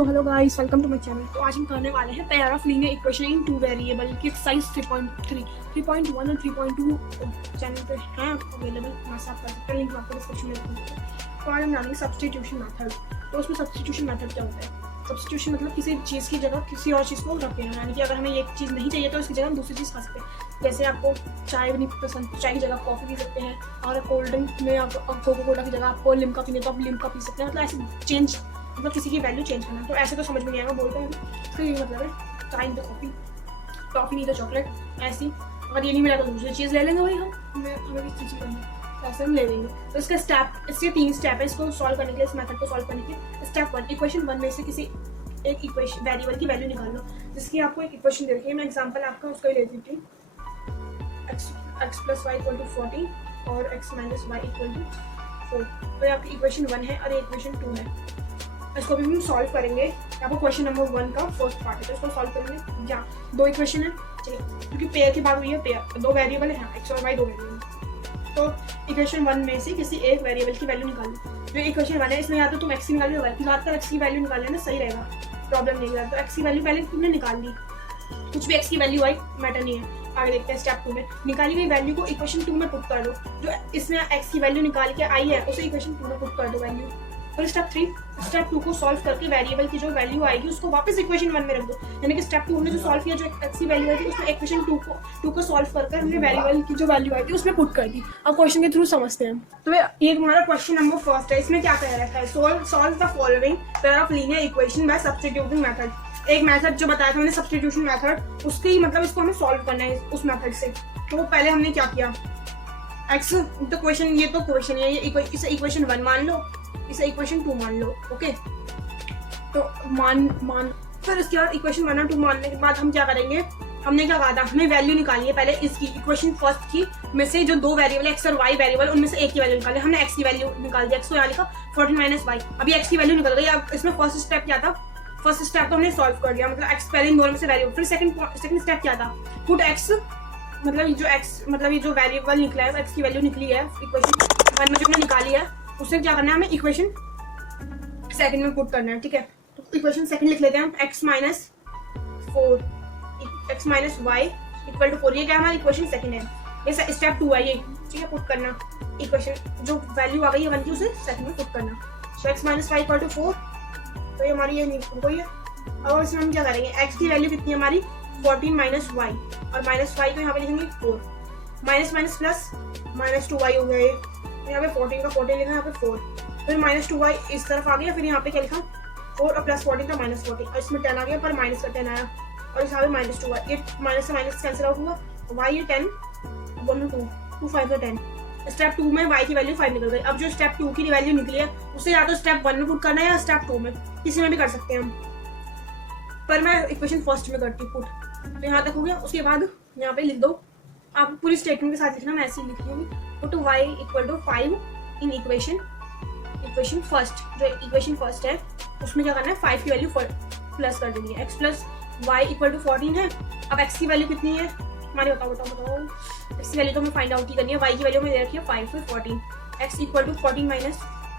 So hello guys, welcome to my channel. तो आज हम करने वाले हैं pair of linear equation in two variable की एक्सरसाइज 3.3, 3.1 और 3.2 चैनल पे हैं अवेलेबल। मैं साथ कर सकते हैं, लिंक आपको डिस्क्रिप्शन में दूंगा। तो आज हम जानेंगे सब्स्टिट्यूशन मेथड। तो उसमें सब्स्टिट्यूशन मेथड क्या होता है? सब्स्टिट्यूशन मतलब किसी चीज़ की जगह किसी और चीज़ को रख देना, यानी कि अगर हमें एक चीज़ नहीं चाहिए तो उसकी जगह हम दूसरी चीज़ खा सकते हैं। जैसे आपको चाय नहीं पसंद, चाय की जगह आप कॉफ़ी पी सकते हैं, और कोल्ड ड्रिंक में आप कोका कोला की जगह आपको लिम्का पीने तो आप लिम्का पी सकते हैं। मतलब ऐसे चेंज, मतलब किसी की वैल्यू चेंज करना। तो ऐसे तो समझ में नहीं आएगा, बोलते हैं तो ये मतलब है चाय नहीं तो कॉफ़ी, टॉफ़ी नहीं तो चॉकलेट, ऐसी। अगर ये नहीं मिला तो दूसरी चीज़ ले लेंगे भाई हमें किस चीज़ की करनी है, ऐसे हम ले लेंगे। तो इसका स्टेप, इसके 3 स्टेप है इसको सॉल्व करने के लिए, इस मेथड को सॉल्व करने के। स्टेप 1, इक्वेशन 1 में से किसी एक इक्वेशन वेरिएबल की वैल्यू निकाल लो, जिसकी आपको एक इक्वेशन दे रखी है। मैं एग्जांपल आपका उसका ही ले लेती हूँ, x + y = 40 और x - y = 4। तो ये आपकी इक्वेशन 1 है और ये इक्वेशन 2 है। इसको भी हम सॉल्व करेंगे। आपको क्वेश्चन नंबर 1 का फर्स्ट पार्ट है, तो इसको सॉल्व करेंगे। या 2 इक्वेशन है, चलिए, क्योंकि पेयर की बात हुई है, पेयर 2 वेरिएबल है, x और y 2 वेरिएबल। तो इक्वेशन 1 में से किसी एक वेरिएबल की वैल्यू निकालो। जो इक्वेशन 1 है इसमें या तो तुम x की निकाल लो, फिलहाल x की वैल्यू निकाल लेना, सही रहेगा, प्रॉब्लम नहीं है। तो x की वैल्यू पहले तुमने निकाल ली, कुछ भी x की वैल्यू आई मैटर नहीं है। आगे देखते हैं स्टेप 2 में। निकाली गई वैल्यू को इक्वेशन 2 में पुट कर दो। जो इसमें x की वैल्यू निकाल के आई है उसे इक्वेशन 2 में पुट कर दो वैल्यू। फिर स्टेप 3, स्टेप 2 को सॉल्व करके वेरिएबल की जो वैल्यू आएगी उसको वापस इक्वेशन 1 में रख दो। यानी कि स्टेप 2 हमने जो सॉल्व किया, जो x की वैल्यू आई थी उसमें इक्वेशन 2 को सॉल्व करके हमने वेरिएबल की जो वैल्यू आई थी उसमें पुट कर दी। अब क्वेश्चन के थ्रू समझते हैं। तो ये तुम्हारा क्वेश्चन नंबर फर्स्ट है। इसमें क्या कह रखा है? Solve the following pair of linear equation by substituting method. एक मेथड जो बताया था मैंने, सब्स्टिट्यूशन मेथड, उसकी मतलब इसको हमें सॉल्व करना है उस मेथड से। तो पहले हमने क्या किया, x तो क्वेश्चन, ये तो क्वेश्चन है, ये इसे इक्वेशन 1 मान लो, इसे इक्वेशन 2 मान लो। ओके, तो मान फिर उसके बाद इक्वेशन 1 और 2 मानने के बाद हम क्या करेंगे, हमने क्या कहा था, हमें वैल्यू निकाली है पहले इसकी, इक्वेशन फर्स्ट की में से जो 2 वेरिएबल x और y वेरिएबल, उनमें से एक की वैल्यू निकाली। हमने x की वैल्यू निकाल दी, x को यहाँ लिखा 14 - y। अभी x की वैल्यू निकल गई। अब इसमें फर्स्ट स्टेप क्या था, फर्स्ट स्टेप तो हमने सॉल्व कर लिया, मतलब x पहले इन दोनों में से वैल्यू। फिर सेकंड स्टेप क्या था, पुट x, मतलब ये जो वेरिएबल निकला है, x की वैल्यू निकली है इक्वेशन 1 में जो हमने निकाली है, उससे क्या करना है, हमें इक्वेशन सेकंड में पुट करना है। ठीक है, तो इक्वेशन सेकंड लिख लेते हैं हम, x - y = 4। ये क्या हमारी इक्वेशन सेकंड है, ये स्टेप 2 है ये। ठीक है, पुट करना इक्वेशन, जो वैल्यू आ गई है 1 की, उसे सेकंड में पुट करना। तो x - y = 4, तो ये हमारी ये निकल गई है। अब इसमें हम क्या करेंगे, x की वैल्यू कितनी है हमारी 14 - y, और -y को यहाँ पे लिखेंगे 4, माइनस प्लस -2y हो गया ये। यहाँ पे 14 का 14 लिखा, यहाँ पे 4, फिर -2y इस तरफ आ गया, फिर यहाँ पे क्या लिखा 4 और प्लस 14 का -14, और इसमें 10 आ गया, पर माइनस का 10 आया, और यहाँ पे -2y, ये माइनस से माइनस कैंसिल आउट हुआ, y ये 10, 1 2 2 5 10। स्टेप 2 में y की वैल्यू 5 निकल गई। अब जो स्टेप 2 की वैल्यू निकली है उसे या तो स्टेप 1 में पुट करना है या स्टेप 2 में, किसी में भी कर सकते हैं हम, पर मैं इक्वेशन फर्स्ट में करती हूँ पुट। तो यहाँ तक हो गया। उसके बाद यहाँ पे लिख दो, आप पूरी स्टेटमेंट के साथ लिखना, मैं ऐसे ही लिख रही हूँ। पुट y = 5 इन इक्वेशन फर्स्ट। जो इक्वेशन फर्स्ट है उसमें क्या करना है, 5 की वैल्यू प्लस कर देनी है। x + y = 14 है। अब x की वैल्यू कितनी है हमारी, बताओ x की वैल्यू तो हमें फाइंड आउट ही करनी है। y की वैल्यू में दे रखी है 5, फिर 14, x = 14 -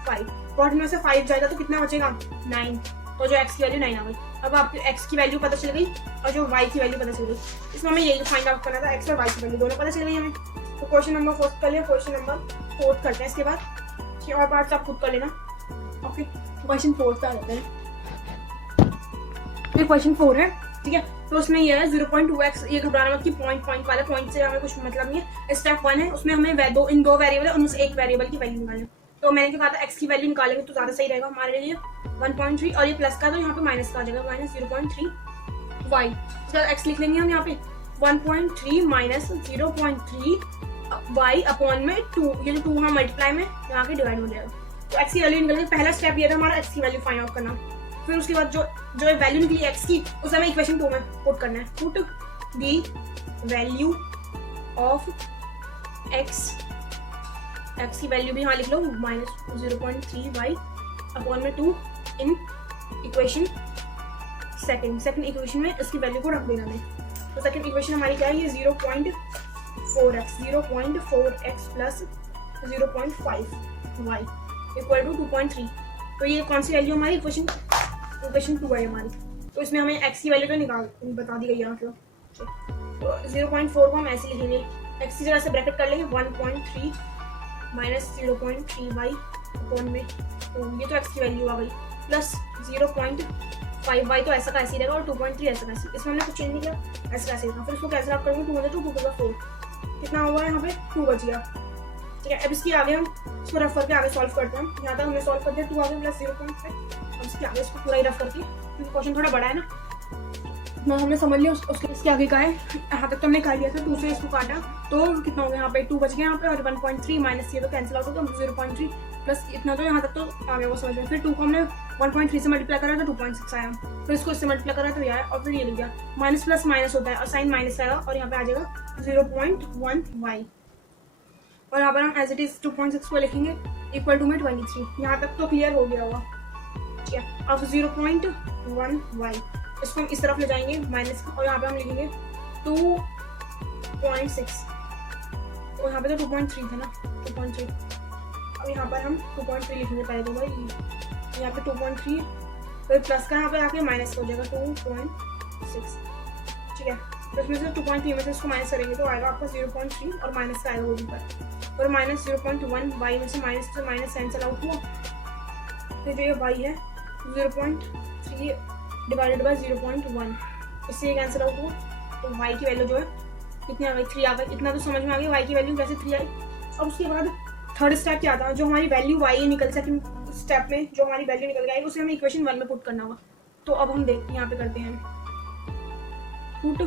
5। 14 में से 5 जाएगा तो कितना बचेगा, 9। तो जो x की वैल्यू 9 आ गई। अब आपको x की वैल्यू पता चल गई और जो y की वैल्यू पता चल गई। इसमें हमें यही फाइंड आउट करना था, x और y की वैल्यू दोनों पता चल गई हमें। तो क्वेश्चन नंबर फर्स्ट कर लिया, क्वेश्चन नंबर 4 करते हैं इसके बाद, और पार्ट्स आप खुद कर लेना। ओके, क्वेश्चन 4 पे आ जाते हैं। ये क्वेश्चन 4 है, ठीक है। तो उसमें ये है 0.2x, ये घबराना मत कि पॉइंट वाला, पॉइंट से हमें कुछ मतलब नहीं है। स्टेप 1 है, उसमें हमें इन 2 वेरिएबल है, उनमें से एक वेरिएबल की वैल्यू निकालनी। तो मैंने क्या कहा था, x की वैल्यू निकालेंगे तो ज्यादा सही रहेगा हमारे लिए, 1.3, और ये प्लस का तो यहाँ पे माइनस का आ जाएगा, -0.3y। उसके बाद x लिख लेंगे हम यहाँ पे 1.3 - 0.3 y अपॉन में 2, ये जो 2 वहाँ मल्टीप्लाई में यहाँ के डिवाइड हो जाएगा। तो x की वैल्यू निकल गई। पहला स्टेप ये था हमारा, x की वैल्यू फाइंड आउट करना। फिर उसके बाद जो वैल्यू निकली x की, उसे हमें इक्वेशन 2 में पुट करना है। Put the value of x की वैल्यू भी यहाँ लिख लो, -0.3y अपॉन में 2 इन इक्वेशन सेकंड इक्वेशन में इसकी वैल्यू को रख देना है। तो सेकंड इक्वेशन हमारी क्या है, ये 0.4x प्लस 0.5y = 2.3। तो ये कौन सी वैल्यू हमारी इक्वेशन इक्वेशन 2 है हमारी। तो इसमें हमें x की वैल्यू तो निकाल बता दी गई है मतलब। तो 0.4 को हम ऐसे लिखेंगे, x की जगह से ब्रैकेट कर लेंगे 1.3 माइनस 0.3y अपॉन में, तो ये तो x की वैल्यू आ गई, प्लस 0.5y तो ऐसा का ऐसे ही रहेगा और 2.3 ऐसा का ऐसे। इसमें हमने कुछ चेंज नहीं किया, ऐसा का ऐसे लिखा। फिर इसको कैंसिल आउट करेंगे, 2 में 2 2 4 कितना होगा यहाँ पे 2 बच गया। ठीक है, अब इसके आगे हम इसको रफ करके आगे सॉल्व करते हैं। यहाँ तक हमने सॉल्व कर दिया 2 आगे प्लस 0.5। अब इसके आगे इसको पूरा ही रफ करके, क्योंकि क्वेश्चन थोड़ा बड़ा है ना हमने समझ लिया उसके इसके आगे का है। यहाँ तक तो हमने कर लिया था, 2 से इसको काटा तो कितना हो गया यहाँ पे 2 बच गया यहाँ पे, और 1.3 माइनस ये तो कैंसिल आउट हो गया 0.3 प्लस इतना, तो यहाँ तक तो आ गया वो समझ में। फिर 2 को हमने 1.3 से मल्टीप्लाई करा तो 2.6 आया, फिर इसको इससे मल्टीप्लाई करा तो ये आया, और फिर ये लिख दिया। माइनस प्लस माइनस होता है और साइन माइनस आएगा, और यहाँ पे आ जाएगा 0.1y, और यहाँ पर हम एज इट इज 2.6 को लिखेंगे इक्वल टू में 23। यहाँ तक तो क्लियर हो गया होगा। ठीक है, अब 0.1y इसको हम इस तरफ ले जाएंगे माइनस का, और यहाँ पे हम लिखेंगे 2.6, और यहाँ पे तो 2.3 था ना 2.3। अब यहाँ पर हम 2.3 लिखेंगे पहले तो भाई, यहाँ पे 2.3 फिर प्लस का यहाँ पे आके माइनस हो जाएगा 2.6। ठीक है, तो इसमें से 2.3 में से इसको माइनस करेंगे तो आएगा आपका 0.3 और माइनस का आएगा वो ऊपर, और माइनस 0.1 वाई में से माइनस कैंसिल आउट हुआ। फिर जो ये वाई है 0.3 डिवाइडेड बाई 0.1, इससे ये कैंसिल आउट हुआ, तो वाई की वैल्यू जो है कितनी आ गई 3 आ गई। इतना तो समझ में आ गया वाई की वैल्यू कैसे 3 आई। अब उसके बाद थर्ड स्टेप क्या था, जो हमारी वैल्यू वाई निकल, सेकंड स्टेप में जो हमारी वैल्यू निकल गई उसे हमें इक्वेशन 1 में पुट करना होगा। तो अब हम देखते हैं यहाँ पे करते हैं put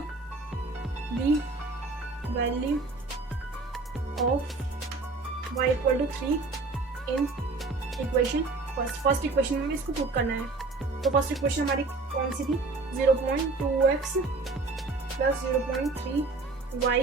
the value of y equal to 3 in equation first equation में इसको पुट करना है। तो फर्स्ट इक्वेशन हमारी कौन सी थी 0.2x plus 0.3y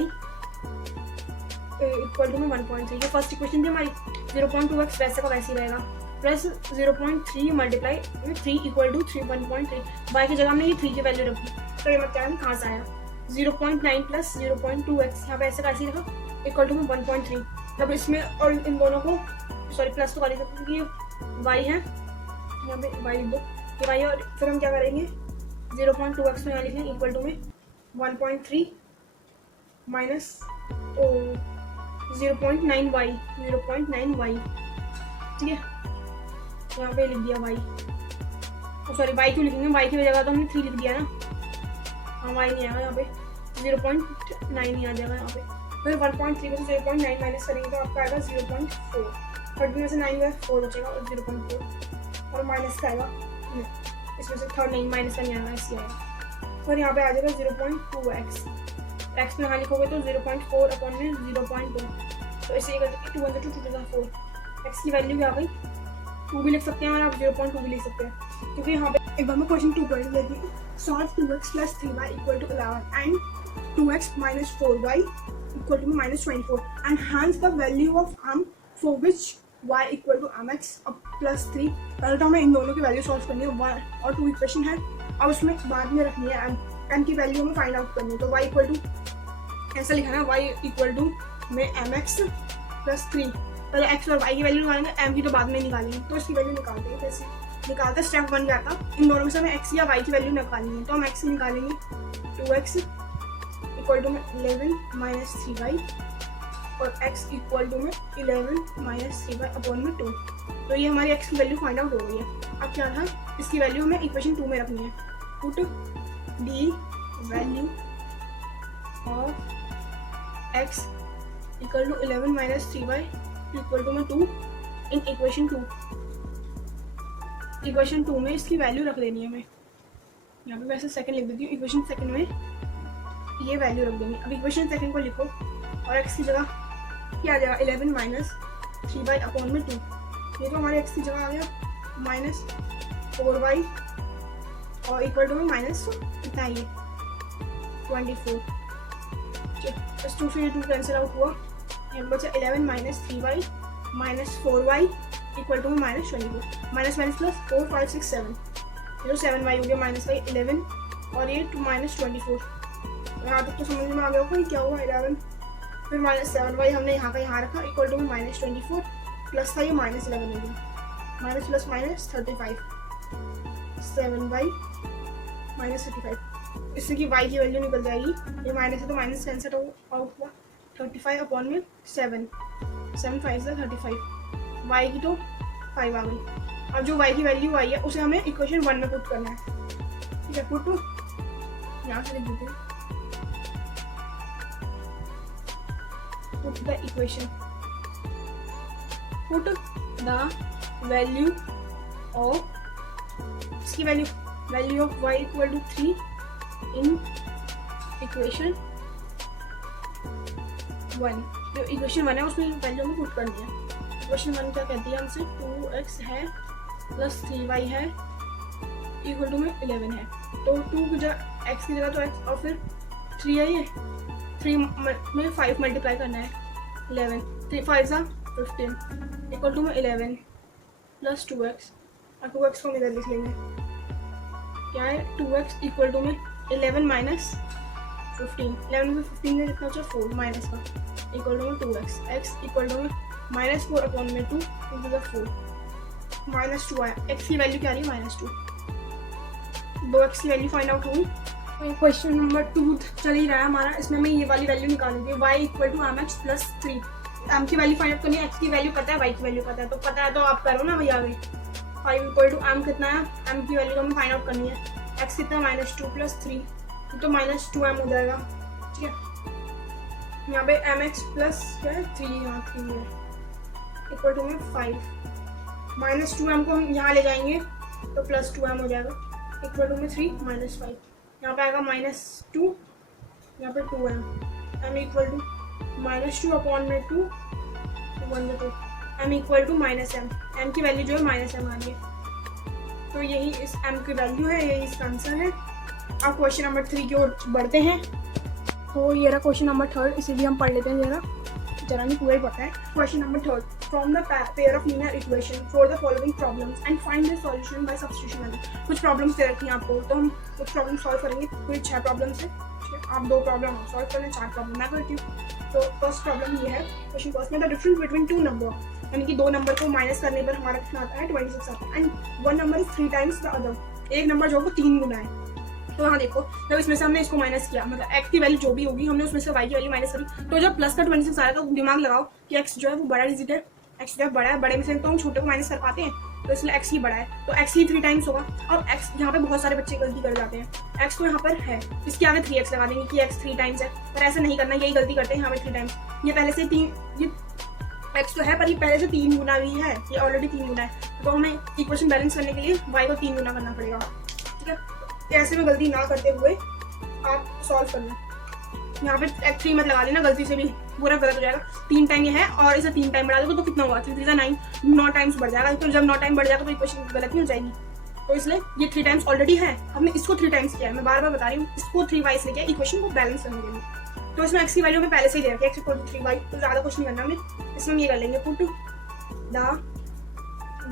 equal to में 1.3, ये फर्स्ट इक्वेशन थी हमारी। 0.2x वैसे का वैसे ही रहेगा, प्लस 0.3 मल्टीप्लाई में 3 इक्वल टू 1.3, y की जगह हमने ये 3 की वैल्यू रखी, तो ये मतलब कहाँ से आया 0.9 प्लस 0.2x, यहाँ पे ऐसे कैसे रखा इक्वल टू में 1.3। तब इसमें और इन दोनों को सॉरी प्लस तो कर ही सकते क्योंकि ये y है, यहाँ पे y लिख दो ये y है, और फिर हम क्या करेंगे 0.2x में यहाँ लिखेंगे इक्वल टू में 1.3 माइनस 0.9y, ठीक है, यहाँ पे लिख दिया y, सॉरी y क्यों लिखेंगे, y की जगह तो हमने 3 लिख दिया ना, हाँ y नहीं आएगा यहाँ पे 0.9 ही आ जाएगा यहाँ पे। फिर 1.3 में से 0.9 माइनस करेंगे तो आपका आएगा 0.4, 30 में से 9 गया 4 बचेगा और 0.4, और माइनस का आएगा इसमें से थर्ड नहीं माइनस का नहीं आएगा इससे आएगा। फिर यहाँ पे आ जाएगा 0.2x, x में यहाँ लिखोगे तो 0.4 अपॉन में 0.2, तो इसे कर सकते 2 2 2 4, x की वैल्यू क्या आ गई 2 भी लिख सकते हैं और आप 0.2 भी लिख सकते हैं, क्योंकि यहाँ पे एक बार मैं क्वेश्चन 2 पढ़ लेती हूँ। Solve 2x plus 3y equal to 11 and 2x minus 4y equal to minus 24 and hence the value of m for which y equal to mx अब प्लस 3। पहले तो हमें इन दोनों की वैल्यू सॉल्व करनी है, 1 और 2 इक्वेशन है, अब उसमें बाद में रखनी है m की वैल्यू हमें फाइंड आउट करनी है। तो y इक्वल टू ऐसा लिखा है y इक्वल टू में mx प्लस 3, पहले x और y की वैल्यू निकालेंगे, m की तो बाद में निकालेंगे, तो इसकी वैल्यू निकालते हैं। कैसे निकालते स्टेप 1 क्या था, इन दोनों में से हमें x या y की वैल्यू निकालनी है, तो हम x निकालेंगे 2x इक्वल टू में 11 माइनस 3y और x इक्वल टू में 11 माइनस 3y अपॉन में 2, तो ये हमारी x की वैल्यू फाइंड आउट हो गई है। अब क्या था, इसकी वैल्यू हमें इक्वेशन 2 में रखनी है। Put the value of x equal to 11 minus 3y equal to में 2 इन इक्वेशन 2। इक्वेशन 2 में इसकी वैल्यू रख देनी है हमें, यहाँ पे वैसे सेकंड लिख देती हूँ, इक्वेशन सेकंड में ये वैल्यू रख देंगे। अब इक्वेशन सेकंड को लिखो और x की जगह क्या आ जाएगा 11 माइनस 3y अपॉन में 2, ये तो हमारे x की जगह आ गया माइनस 4y और इक्वल टू में माइनस कितना है ये 24, बस 2 से 2 कैंसिल आउट हुआ, यहाँ बचा 11 minus 3y minus 4y equal to में माइनस 24, माइनस माइनस प्लस 4 5 6 7, ये 7y हो गया माइनस का 11 और ये माइनस 24। यहाँ तक तो समझ में आ गया होगा क्या हुआ 11, फिर माइनस 7y हमने यहाँ का यहाँ रखा इक्वल टू में माइनस 24 प्लस था ये माइनस 11 हो गया, माइनस प्लस माइनस 35। 7y-35। इससे कि y की वैल्यू निकल जाएगी, ये माइनस है तो माइनस कैंसिल आउट हुआ, 35 अपॉन में 7, 7 5 से 35, y की तो 5 आ गई। अब जो y की वैल्यू आई है उसे हमें इक्वेशन 1 में पुट करना है, ठीक है। पुट यहाँ से लिख देते हैं, put the equation, put the value of, इसकी value of y equal to 3 in equation 1। जो इक्वेशन 1 है उसमें वैल्यू हमें पुट करनी है। इक्वेशन 1 क्या कहती है हमसे, 2x है प्लस 3y है इक्वल टू में 11 है। तो 2 की जगह x की जगह तो x और फिर 3 है, ये 3 में 5 मल्टीप्लाई करना है, 11, 3 5 सा 15 इक्वल टू में 11 प्लस 2x, और 2x को हम इधर लिख लेंगे, क्या है 2x इक्वल टू में 11 माइनस 15, 11 में 15 में कितना बचा 4 माइनस का, इक्वल टू में 2x, x इक्वल टू में माइनस 4 अपॉन में 2 इंटू 4, माइनस 2 आया, x की वैल्यू क्या आ रही है -2, 2x की वैल्यू फाइंड आउट होगी। तो क्वेश्चन नंबर 2 चल ही रहा है हमारा, इसमें मैं ये वाली वैल्यू निकालूंगी, y equal to mx plus 3। m की वैल्यू फाइंड आउट करनी है, x की वैल्यू पता है, y की वैल्यू पता है, तो पता है तो आप करो ना भैया। अभी 5 इक्वल टू m कितना है, m की वैल्यू हमें फाइंड आउट करनी है, x कितना -2 प्लस 3, तो -2m हो जाएगा, ठीक है। यहाँ पे mx प्लस क्या है 3, यहाँ 3 है, इक्वल टू में 5, -2m को हम यहाँ ले जाएंगे तो प्लस 2m हो जाएगा, इक्वल टू में 3 -5, यहाँ पे आएगा -2, यहाँ पे 2m, m equal to -2 upon में 2 1 2, m इक्वल टू -m की वैल्यू जो है -m आ रही है, तो यही इस m की वैल्यू है, यही इसका आंसर है। अब क्वेश्चन नंबर 3 की ओर बढ़ते हैं। तो ये रहा क्वेश्चन नंबर 3, इसे भी हम पढ़ लेते हैं जरा नहीं पूरा ही पता है। Question number 3, from the pair of linear equation for the following problems and find the solution bye substitution method. कुछ प्रॉब्लम्स दे रखी हैं आपको, तो हम कुछ प्रॉब्लम सॉल्व करेंगे, कोई 6 प्रॉब्लम्स है, आप 2 प्रॉब्लम सॉल्व करें, 4 प्रॉब्लम मैं करती हूँ। तो फर्स्ट प्रॉब्लम ये है, क्वेश्चन फर्स्ट में द डिफरेंस बिटवीन 2 नंबर, यानी कि 2 नंबर को माइनस करने पर हमारा कितना आता है 26 आता है, and 1 number is 3 times the other, एक नंबर जो है वो 3 गुना है। तो यहाँ देखो, जब इसमें से हमने इसको माइनस किया, मतलब x की वैल्यू जो भी होगी हमने उसमें से y की वैल्यू माइनस करी, तो जब प्लस का 26 आया तो दिमाग लगाओ कि x जो है वो बड़ा डिजिट है, x जो है बड़ा है, बड़े में से तो हम छोटे को माइनस कर पाते हैं, तो इसलिए x ही बड़ा है, तो x ही 3 टाइम्स होगा। अब x यहाँ पे बहुत सारे बच्चे गलती कर जाते हैं, x तो यहाँ पर है, इसके आगे 3x लगा देंगे कि x 3 टाइम्स है, पर ऐसा नहीं करना, यही गलती करते हैं यहाँ पे 3 टाइम्स, ये पहले से 3, ये x तो है पर ये पहले से 3 गुना भी है, ये ऑलरेडी 3 गुना है, तो हमें इक्वेशन बैलेंस करने के लिए y को 3 गुना करना पड़ेगा, ठीक है। ऐसे में गलती ना करते हुए आप सॉल्व करना, यहाँ पे 3 मत लगा लेना, गलती से भी पूरा गलत हो जाएगा। 3 टाइम ये है और इसे 3 टाइम बढ़ा दोगे तो कितना होगा, 3 3 9, 9 टाइम्स बढ़ जाएगा, तो जब 9 टाइम बढ़ जाएगा तो इक्वेशन गलत नहीं हो जाएगी, तो इसलिए ये 3 टाइम्स ऑलरेडी है, हमने इसको 3 टाइम्स किया है, मैं बार बार बता रही हूँ, इसको 3 y से लिया इक्वेशन को बैलेंस करने के लिए। तो इसमें x की वैल्यू में पहले से ही दे रखी है, x इक्वल टू 3y, तो ज़्यादा कुछ नहीं करना हमें, इसमें हम ये कर लेंगे, put the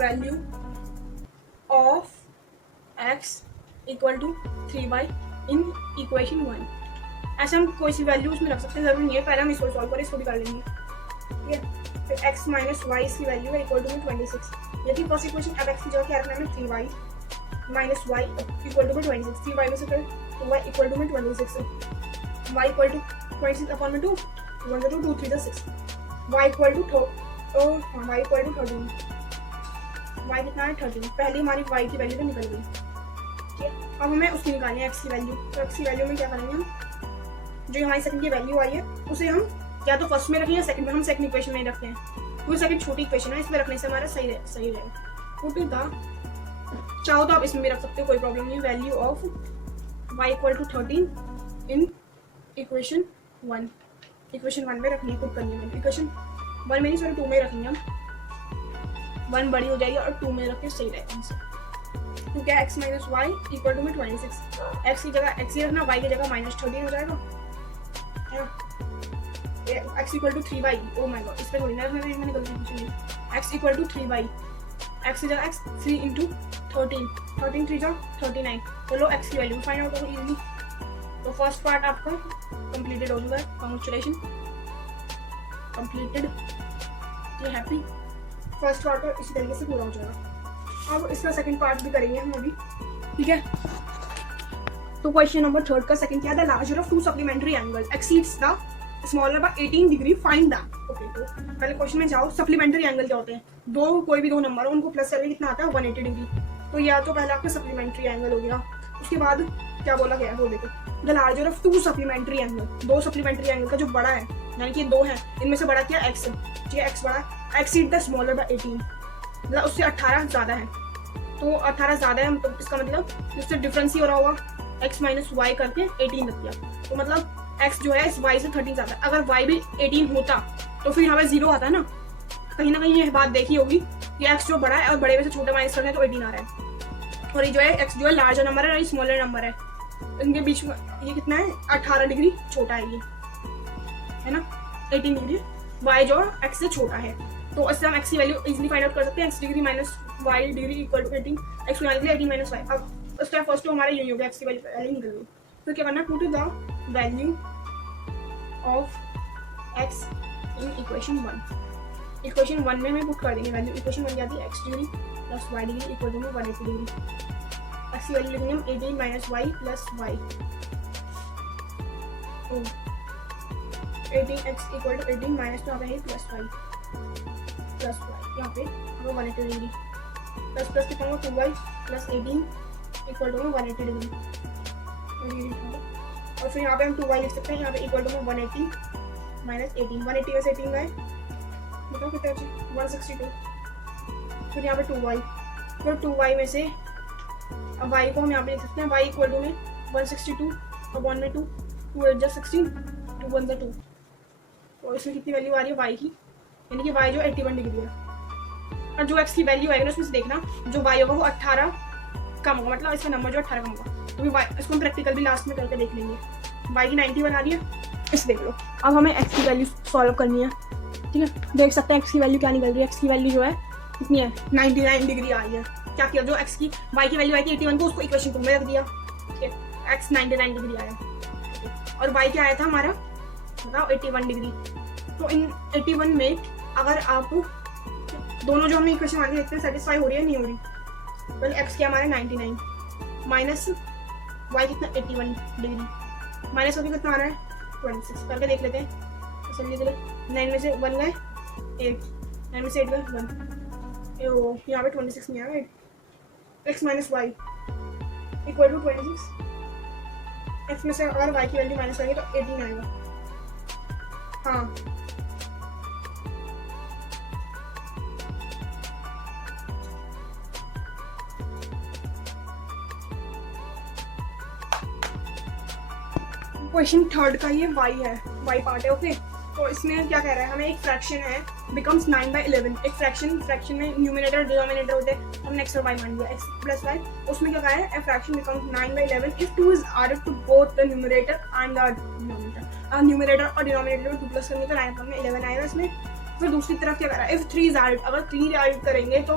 value of x equal to 3y in equation 1। ऐसे हम कोई सी वैल्यू उसमें रख सकते हैं, जरूरी नहीं है पहले हम इसको सॉल्व करें, इसको भी कर लेंगे, ठीक है। फिर x माइनस वाई इसकी वैल्यू है इक्वल टू में 26, यदि फर्स्ट इक्वेशन, अब x की जगह क्या रखना है 3y minus Y equal to में 26, 3y में से फिर 2y इक्वल टू में 26, y इक्वल टू 26 अपॉन में 2, 1 2 2 3 6, y equal to y equal to 13, y कितना है 13, पहले हमारी y की वैल्यू तो निकल गई, ठीक है। अब हमें उसकी निकालनी है x की वैल्यू, तो x की वैल्यू में क्या करेंगे हम, जो हमारी सेकंड की वैल्यू आई है उसे हम या तो फर्स्ट में रखें या सेकंड में, हम सेकंड इक्वेशन में रखते हैं, क्योंकि सेकंड छोटी इक्वेशन है, इसमें रखने से हमारा सही रहेगा। पुट द, चाहो तो आप इसमें भी रख सकते हो, कोई प्रॉब्लम नहीं, value of y equal to 13 in equation 1, equation 1 में रखनी है, पुट करनी है, इक्वेशन 1 में नहीं सॉरी 2 में रखनी है, 1 बड़ी हो जाएगी और 2 में रख के सही रहेगा आंसर। तो क्या x minus Y equal to में 26, x की जगह x ही रखना, y की जगह -13 हो जाएगा, x equal to 3y, oh my god, इस पे थोड़ी ना मैंने गलती पूछी नहीं, x equal to 3y, x की जगह x 3 इंटू 13, 13 3 जा 39, तो लो x की वैल्यू फाइंड आउट करो इजीली। तो फर्स्ट पार्ट आपका कंप्लीटेड हो चुका है, कांग्रेचुलेशन, कंप्लीटेड, ये हैप्पी, फर्स्ट पार्ट इसी तरीके से पूरा हो जाएगा। अब इसका सेकंड पार्ट भी करेंगे हम अभी, ठीक है। तो क्वेश्चन नंबर 3 का सेकंड क्या था, larger of to supplementary angle exceeds the smaller by 18 degree find that. Okay, तो पहले क्वेश्चन में जाओ, सप्लीमेंट्री एंगल क्या होते हैं, कोई भी दो नंबर हो उनको प्लस करके कितना आता है 180 डिग्री। तो या तो पहले आपका सप्लीमेंट्री एंगल हो गया, उसके बाद क्या बोला गया है वो देखो, the larger of to supplementary angle, दो सप्लीमेंट्री एंगल का जो बड़ा है, यानी कि दो है, इनमें से बड़ा क्या एक्स, ठीक है, एक्स बड़ा, एक्सीड द स्मॉलर बाय 18, मतलब उससे 18 ज्यादा है। तो 18 ज्यादा है, तो इसका मतलब उससे डिफरेंस ही हो रहा होगा, x माइनस वाई करके 18 रख दिया, तो मतलब x जो है इस y से 13 ज्यादा है। अगर y भी 18 होता तो फिर यहाँ पे 0 आता है ना कहीं ये बात देखी होगी कि x जो बड़ा है और बड़े में से छोटा माइनस करना है तो 18 आ रहा है, और ये जो है x जो है लार्जर नंबर है और ये स्मॉलर नंबर है, इनके बीच में ये कितना है 18 डिग्री छोटा है, ये है ना 18 डिग्री, y जो x से छोटा है। तो इससे हम x की वैल्यू इजीली फाइंड आउट कर सकते हैं, x degree minus y degree equal to 18, x को निकालने के लिए 18 माइनस y। अब स्टेप फर्स्ट तो हमारा यही हो गया, x की वैल्यू निकल गई। फिर क्या करना है, put the value of x in equation 1। Equation 1 में हमें पुट कर देंगे वैल्यू, इक्वेशन 1 क्या थी, x degree plus y degree equal to 180 degree, x की वैल्यू लिखेंगे हम 18 minus y plus y, 18x equal to 18 minus, तो यहाँ पे है प्लस y, यहाँ पे 180 डिग्री, प्लस प्लस कितना होगा 2y plus 18 equal to 180 degree, और फिर यहाँ पे हम 2y लिख सकते हैं, यहाँ पे इक्वल टू 180 माइनस 18, 180 में से 18 गए, बताओ कितना बचे 162, फिर यहाँ पे 2y, फिर 2y में से अब y को हम यहाँ पे लिख सकते हैं, y इक्वल टू में 162 और 1 में 2, 2 8 जा 16, 2 1 जा 2, और इसमें कितनी वैल्यू आ रही है y की, यानी कि y जो 81 डिग्री है। और जो x की वैल्यू आएगी ना उसमें से देखना, जो y होगा वो 18 कम होगा, मतलब इसका नंबर जो 18 कम होगा, तो भी इसको हम प्रैक्टिकल भी लास्ट में करके देख लेंगे। y की 91 आ रही है, इस देख लो। अब हमें x की वैल्यू सॉल्व करनी है, ठीक है, देख सकते हैं x की वैल्यू क्या निकल रही है, x की वैल्यू जो है कितनी है 99 डिग्री आ रही है। क्या किया, जो x की y की वैल्यू आई थी 81 को उसको इक्वेशन 2 में रख दिया, ठीक है, x 99 डिग्री आया, और y क्या आया था हमारा बताओ 81 डिग्री। तो इन 81 में अगर आप दोनों जो हमने इक्वेशन आगे देखते हैं सेटिस्फाई हो रही है नहीं हो रही, पहले x क्या हमारा 99 माइनस y कितना 81 डिग्री माइनस होगी कितना आ रहा है 26, करके देख लेते हैं। चलिए चलिए 9 में से 1 गए 8, 9 में से 8 गए 1, यहाँ पे 26 नहीं आएगा, x minus Y equal to 26, x में से अगर y की वैल्यू माइनस करेंगे तो 18 आएगा। हाँ क्वेश्चन 3 का ये y है, y पार्ट है, ओके। तो इसमें क्या कह रहा है, हमें एक फ्रैक्शन है बिकम्स 9/11, एक फ्रैक्शन में न्यूमरेटर और डिनोमिनेटर होते हैं, हमने x और y मान लिया, x प्लस y, उसमें क्या कह रहा है, a fraction becomes 9/11 if 2 is added to both the numerator and the denominator। Numerator और डिनोमिनेटर में 2 प्लस करने का 9 में 11 आएगा इसमें। फिर दूसरी तरफ क्या कर रहा है, if 3 is added, अगर 3 ऐड करेंगे तो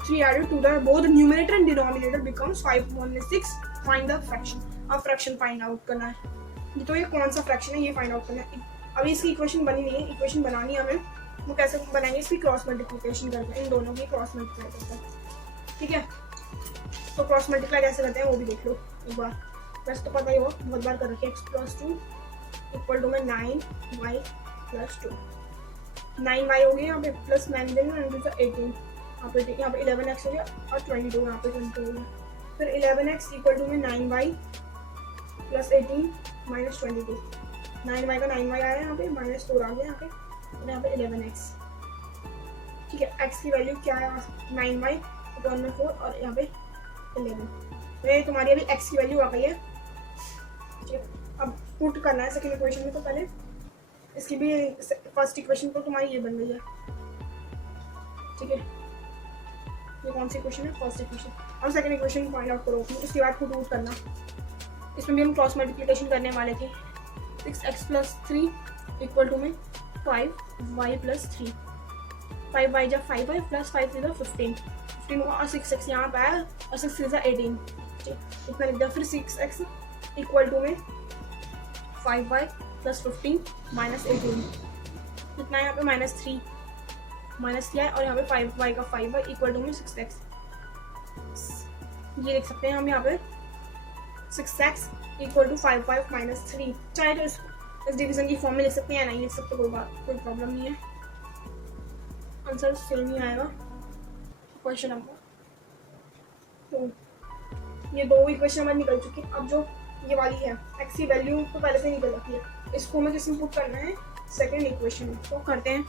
3 added to the both numerator and denominator becomes 5/6, find the fraction। अब फ्रैक्शन फाइंड आउट करना है, तो ये कौन सा फ्रैक्शन है ये फाइंड आउट करना है। अभी इसकी इक्वेशन बनी नहीं है, इक्वेशन बनानी है हमें, वो कैसे बनाएंगे, इसकी क्रॉस मल्टीप्लिकेशन करके, इन दोनों की क्रॉस मल्टीप्लाई करते हैं, ठीक है। तो क्रॉस मल्टीप्लाई कैसे करते हैं वो भी देख लो एक बार, वैसे तो पता ही होगा बहुत बार कर रखे, x + 2 इक्वल टू में 9y + 2, 9y हो गया यहाँ पे प्लस 9 देंगे 18, यहाँ पे 11x हो गया और 22 यहाँ पे 22 हो गया, फिर 11x इक्वल टू में 9y + 18 - 22, 9y का 9y आया यहाँ पे -4 आ गया यहाँ पे, और यहाँ पे 11x, ठीक है। x की वैल्यू क्या है 9y / 4 और यहाँ पे 11, तो ये तुम्हारी अभी x की वैल्यू आ गई है, ठीक है। अब पुट करना है सेकंड इक्वेशन में, तो पहले इसकी भी फर्स्ट इक्वेशन तो तुम्हारी ये बन गई है, ठीक है। ये कौन सी इक्वेशन है, फर्स्ट इक्वेशन। और सेकंड इक्वेशन फाइंड आउट करो, उसके बाद पुट आउट करना। इसमें भी हम क्रॉस मल्टीप्लिकेशन करने वाले थे, 6x + 3 इक्वल टू में 5y + 3, 5y जा 5y प्लस 5 3 15, 15 हुआ और 6x यहाँ पे आया और 6 3 18, ठीक, इतना लिख दिया। फिर 6x इक्वल टू में 5y + 15 - 18, कितना यहाँ पे -3 माइनस किया है, और यहाँ पे 5y का 5y इक्वल टू में 6x, ये लिख सकते हैं हम यहाँ पे 6x इक्वल टू 5 माइनस 3। चाहे तो इस डिवीजन की फॉर्म में लिख सकते हैं या नहीं लिख सकते, कोई प्रॉब्लम नहीं है, आंसर सेम ही आएगा। क्वेश्चन नंबर 2, ये दो इक्वेशन हमारी निकल चुकी है। अब जो ये वाली है x की वैल्यू तो पहले से निकल रखी है, इसको हमें किसमें पुट करना है, सेकेंड इक्वेशन में। तो करते हैं।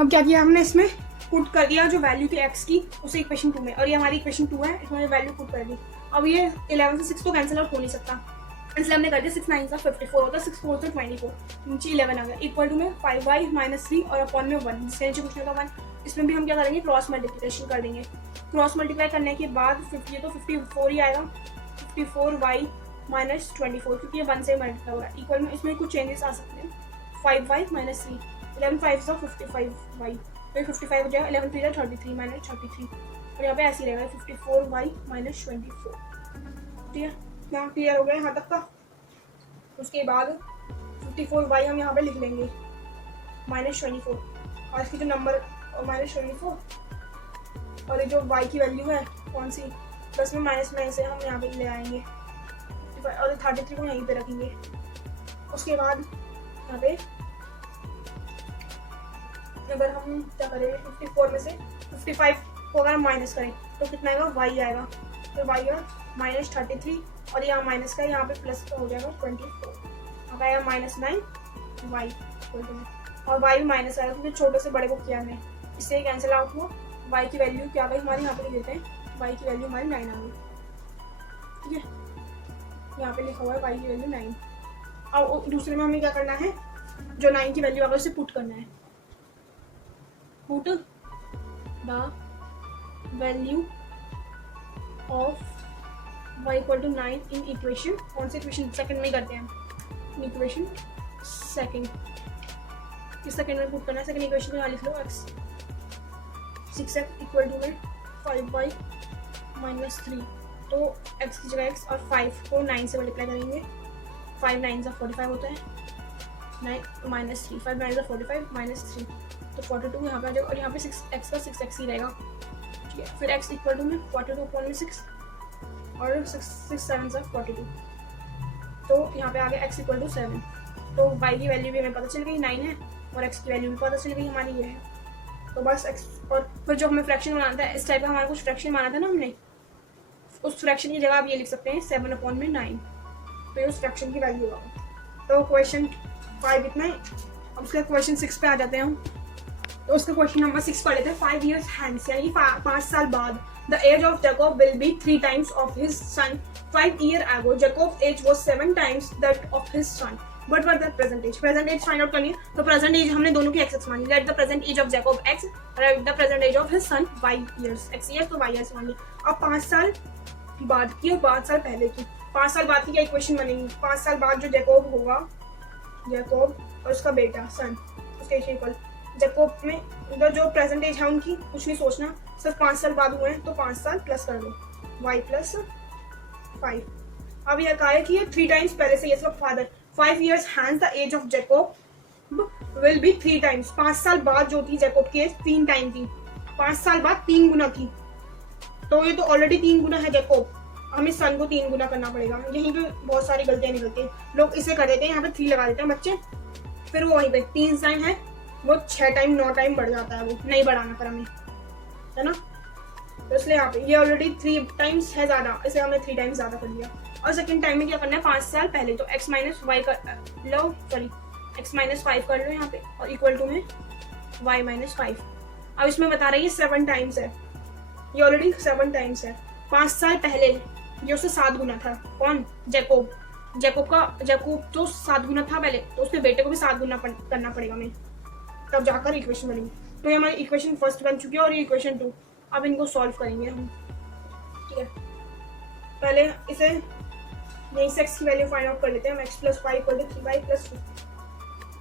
अब क्या किया हमने, इसमें पुट कर दिया जो वैल्यू थी x की उसे इक्वेशन 2 में, और ये हमारी इक्वेशन 2 है, इसमें वैल्यू पुट कर दी। अब ये 11 से 6 तो कैंसिल आउट हो नहीं सकता, इसलिए हमने कर दिया 6 9 54 होता है, 6 4 24, नीचे 11 आ गया, इक्वल टू में 5y माइनस 3 और अपॉन में 1, जिसके नीचे कुछ नहीं होगा 1। इसमें भी हम क्या करेंगे, क्रॉस मल्टीप्लिकेशन कर देंगे। क्रॉस मल्टीप्लाई करने के बाद 50 तो 54 ही आएगा, 54y माइनस 24, क्योंकि ये 1 से मल्टीप्लाई हो रहा है, इक्वल में इसमें कुछ चेंजेस आ सकते हैं, 5y माइनस 3, 11 5 से 55y, तो 55 हो जाएगा, 11 3 33 माइनस 33, और यहाँ पे ऐसे ही रहेगा 54y माइनस 24। ठीक है, यहाँ क्लियर हो गया यहाँ तक का। उसके बाद 54y हम यहाँ पे लिख लेंगे माइनस 24, और इसकी जो नंबर माइनस 24, और ये जो y की वैल्यू है कौन सी, प्लस में माइनस में से हम यहाँ पे ले आएंगे, और 33 को यहीं पे रखेंगे। उसके बाद यहाँ पे अगर हम क्या करेंगे, 54 में से 55 को अगर हम माइनस करें तो कितना आएगा, y आएगा, तो y है माइनस 33, और यहाँ माइनस का यहाँ पे प्लस का हो जाएगा 24, अब आएगा माइनस 9 y, और y भी माइनस आएगा क्योंकि छोटे से बड़े को किया हमने, इससे कैंसिल आउट हुआ। y की वैल्यू क्या गई हमारी, यहाँ पे लिख देते हैं, y की वैल्यू हमारी 9 आ गई। ठीक है, यहाँ पे लिखा हुआ है y की वैल्यू 9। अब दूसरे में हमें क्या करना है, जो 9 की वैल्यू आगे उसे पुट करना है, put the value of y equal to 9 in equation, कौन सी इक्वेशन, सेकंड में करते हैं, इक्वेशन सेकंड, किस सेकंड में पुट करना है, सेकंड इक्वेशन में यहाँ लिख लो x 6x इक्वल टू में 5y माइनस 3, तो x की जगह x और 5 को 9 से मल्टीप्लाई करेंगे, 5 9 से 45 होता है, 9 माइनस 3, 5 9 से 45 माइनस 3, तो 42 यहाँ पे आ जाएगा, और यहाँ पे 6x का 6x ही रहेगा। ठीक है, फिर x इक्वल टू में 42 अपॉन में 6, और 6 7 से 42, तो यहाँ पे आ गया x इक्वल टू 7, तो y की वैल्यू भी हमें पता चल गई 9 है, और x की वैल्यू भी पता चल गई हमारी ये है। तो बस x, और फिर जो हमें फ्रैक्शन बनाना था, इस टाइप का हमारा कुछ फ्रैक्शन माना था ना हमने, उस फ्रैक्शन की जगह आप ये लिख सकते हैं 7 अपॉन में 9, तो ये उस फ्रैक्शन की वैल्यू होगा। तो क्वेश्चन 5 इतना है। अब उसके क्वेश्चन 6 पे आ जाते हैं हम। तो उसका क्वेश्चन नंबर 6 पढ़ लेते हैं। 5 years hence, यानी 5 साल बाद, the age of Jacob will be 3 times of his son. 5 years ago, Jacob's age was 7 times that of his son. What were the present age? Present age find out करनी है, तो present age हमने दोनों की x मानी। Let the present age of Jacob x, let the present age of his son y years. x years तो y years मान ली। अब 5 साल बाद की और 5 साल पहले की, 5 साल बाद की क्या इक्वेशन बनेगी? 5 साल बाद जो जैकोब होगा, जैकोब और उसका बेटा सन, उसके इक्वल जैकोब में जो प्रेजेंट एज है उनकी कुछ नहीं सोचना, सिर्फ 5 साल बाद हुए हैं तो 5 साल प्लस कर दो, y प्लस 5। अब यह कहा है कि ये 3 टाइम्स पहले से, ये सब father 5 years hence the age of Jacob will be 3 times। 5 साल बाद जो थी जैकोब की एज 3 टाइम थी, 5 साल बाद 3 गुना थी, तो ये तो ऑलरेडी 3 गुना है जैकोब, हमें सन को 3 गुना करना पड़ेगा। यहीं पे बहुत सारी गलतियां निकलती हैं, लोग इसे कर देते हैं, यहाँ पे 3 लगा देते हैं बच्चे, फिर वो वहीं पे 3 टाइम है वो 6 टाइम 9 टाइम बढ़ जाता है, वो नहीं बढ़ाना पर हमें, है ना। तो इसलिए यहाँ पे ये ऑलरेडी 3 टाइम्स है ज्यादा, इसे हमने 3 टाइम्स ज्यादा कर लिया। और सेकंड टाइम में क्या करना है, 5 साल पहले, तो x माइनस वाई कर लो, सॉरी x माइनस 5 कर लो यहाँ पे, और इक्वल टू में y माइनस 5। अब इसमें बता रही है 7 टाइम्स है, ये ऑलरेडी 7 टाइम्स है। 5 साल पहले ये उससे 7 गुना था, कौन? जैकोब। जैकोब जो 7 गुना था पहले, तो उसके बेटे को भी 7 गुना करना पड़ेगा हमें, तब जाकर इक्वेशन बनेगी। तो ये हमारी इक्वेशन फर्स्ट बन चुकी है और ये इक्वेशन 2। अब इनको सॉल्व करेंगे हम, ठीक है। पहले इसे यहीं से x की वैल्यू फाइंड आउट कर लेते हैं हम। x plus Y equal to 3y plus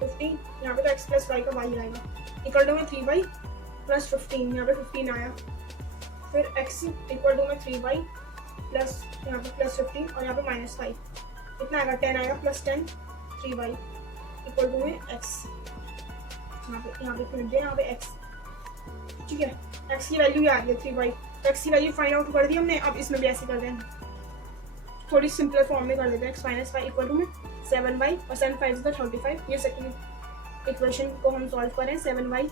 15, यहाँ पे तो x प्लस वाई का y आएगा, इक्वल टू में 3y प्लस 15, यहाँ पे 15 आया। फिर x इक्वल टू में 3y प्लस यहाँ पे प्लस 15 और यहाँ पे माइनस 5, कितना आएगा? 10 आएगा, प्लस 10 3y इक्वल टू में x, यहाँ पे फिर दे यहाँ पे x, ठीक है। x की वैल्यू ये आ रही है 3y, तो एक्स की वैल्यू फाइंड आउट कर दी हमने, अब इसमें भी ऐसे कर दें, थोड़ी सिंपल फॉर्म में कर देते हैं। X minus Y equal to में 7y और 7 5 इज द 35। ये सेकंड इक्वेशन को हम सॉल्व करें, 7y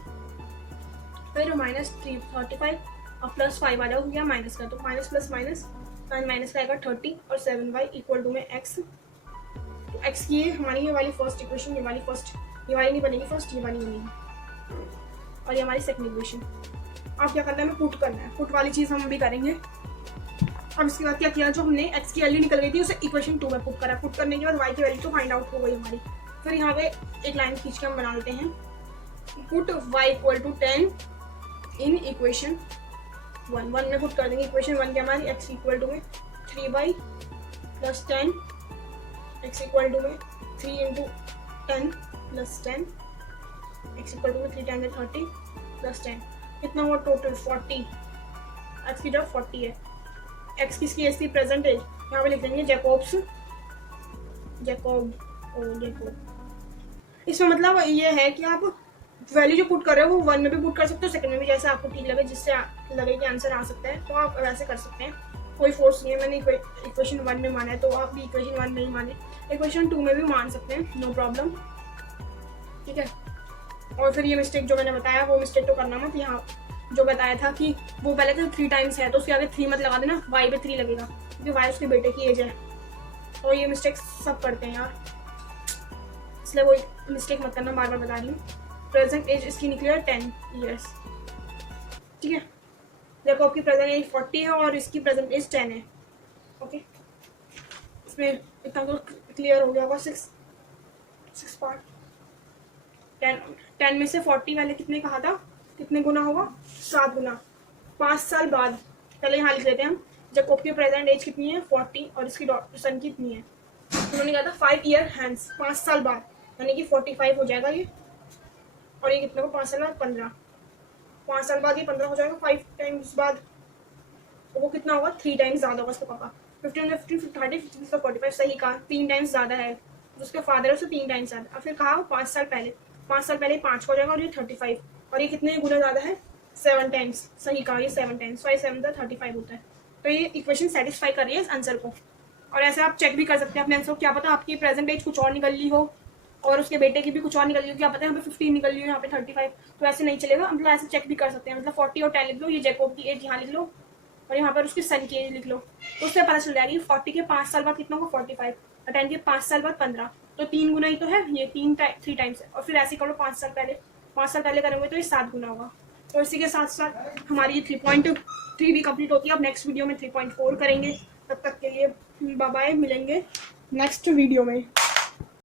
फिर माइनस 35 और प्लस 5 वाला हो गया माइनस का, तो माइनस प्लस माइनस माइनस का आएगा 30 और 7y इक्वल टू में x। तो x की हमारी ये वाली फर्स्ट इक्वेशन, ये वाली फर्स्ट, ये वाली नहीं बनेगी फर्स्ट, ये वाली बनेगी, और ये हमारी सेकंड इक्वेशन। अब क्या करना है, हमें पुट करना है, पुट वाली चीज़ हम अभी करेंगे। अब इसके बाद क्या किया, जो हमने x की वैल्यू निकल गई थी उसे इक्वेशन 2 में पुट करा, पुट करने के बाद y की वैल्यू तो फाइंड आउट हो गई हमारी। फिर यहाँ पे एक लाइन खींच के हम बना लेते हैं, put y equal to 10 in equation 1 में पुट कर देंगे। इक्वेशन 1 की हमारी x इक्वल टू में 3y plus 10, x equal to में 3 into 10 plus 10, x equal to में 3 10 30 प्लस 10, कितना हुआ टोटल 40। x की जब 40 है, x किसकी है, इसकी प्रेजेंट एज, यहाँ पे लिख देंगे जैकोब्स, जैकोब। इसमें मतलब ये है कि आप वैल्यू जो पुट कर रहे हो वो 1 में भी पुट कर सकते हो, सेकंड में भी, जैसे आपको ठीक लगे, जिससे लगे कि आंसर आ सकता है तो आप वैसे कर सकते हैं, कोई फोर्स नहीं है। मैंने इक्वेशन 1 में माना है तो आप भी इक्वेशन 1 में ही माने, इक्वेशन 2 में भी मान सकते हैं, नो प्रॉब्लम, ठीक है। और फिर ये मिस्टेक जो मैंने बताया वो मिस्टेक तो करना मत, यहाँ जो बताया था कि वो पहले तो 3 टाइम्स है तो उसके आगे 3 मत लगा देना, y पे 3 लगेगा क्योंकि y उसके बेटे की एज है। और ये मिस्टेक सब करते हैं यार, इसलिए वो मिस्टेक मत करना, बार बार बता रही हूँ। प्रेजेंट एज इसकी निकली है 10 ईयर्स, ठीक है। देखो आपकी प्रेजेंट एज 40 है और इसकी प्रेजेंट एज 10 है, ओके। इसमें इतना तो क्लियर हो गया होगा। 6 पार्ट 10 में से 40 वाले कितने कहा था, कितने गुना होगा, 7 गुना। 5 साल बाद, पहले यहाँ लिख लेते हैं हम, जैकोब की प्रेजेंट एज कितनी है 40 और इसकी सन की कितनी है, उन्होंने कहा था 5 ईयर हैंड्स, 5 साल बाद, यानी कि 45 हो जाएगा ये, और ये कितने को 5 साल बाद 15, 5 साल बाद ये 15 हो जाएगा, 5 टाइम्स बाद तो वो कितना होगा, 3 टाइम्स ज़्यादा होगा उसका पापा। 15 30 15 45, सही कहा, 3 टाइम्स ज़्यादा है, उसके फादर है उससे 3 टाइम्स ज़्यादा। और फिर कहा 5 साल पहले, 5 साल पहले 5 का हो जाएगा और ये 35, और ये कितने गुना ज़्यादा है, 7 टाइम्स, सही कहा, ये 7 टाइम्स, 5 7 35 होता है। तो ये इक्वेशन सेटिस्फाई कर रही है इस आंसर को। और ऐसे आप चेक भी कर सकते हैं अपने आंसर को, क्या पता आपकी प्रेजेंट एज कुछ और निकल ली हो और उसके बेटे की भी कुछ और निकल ली हो, क्या पता है यहाँ पे 15 निकल ली हो, यहाँ पे 35, तो ऐसे नहीं चलेगा, मतलब ऐसे चेक भी कर सकते हैं। मतलब 40 और 10 लिख लो, ये जैकोब की एज यहाँ लिख लो और यहाँ पर उसके सन की एज लिख लो, तो उससे पता चल जाएगी 40 के 5 साल बाद कितना होगा 45 और 10 के 5 साल बाद 15, तो 3 गुना ही तो है, ये 3 टाइम्स है। और फिर ऐसे करो 5 साल पहले करेंगे तो ये 7 गुना होगा। तो इसी के साथ साथ हमारी ये 3.3 भी कंप्लीट होती है। अब नेक्स्ट वीडियो में 3.4 करेंगे, तब तक के लिए बाय बाय, मिलेंगे नेक्स्ट वीडियो में।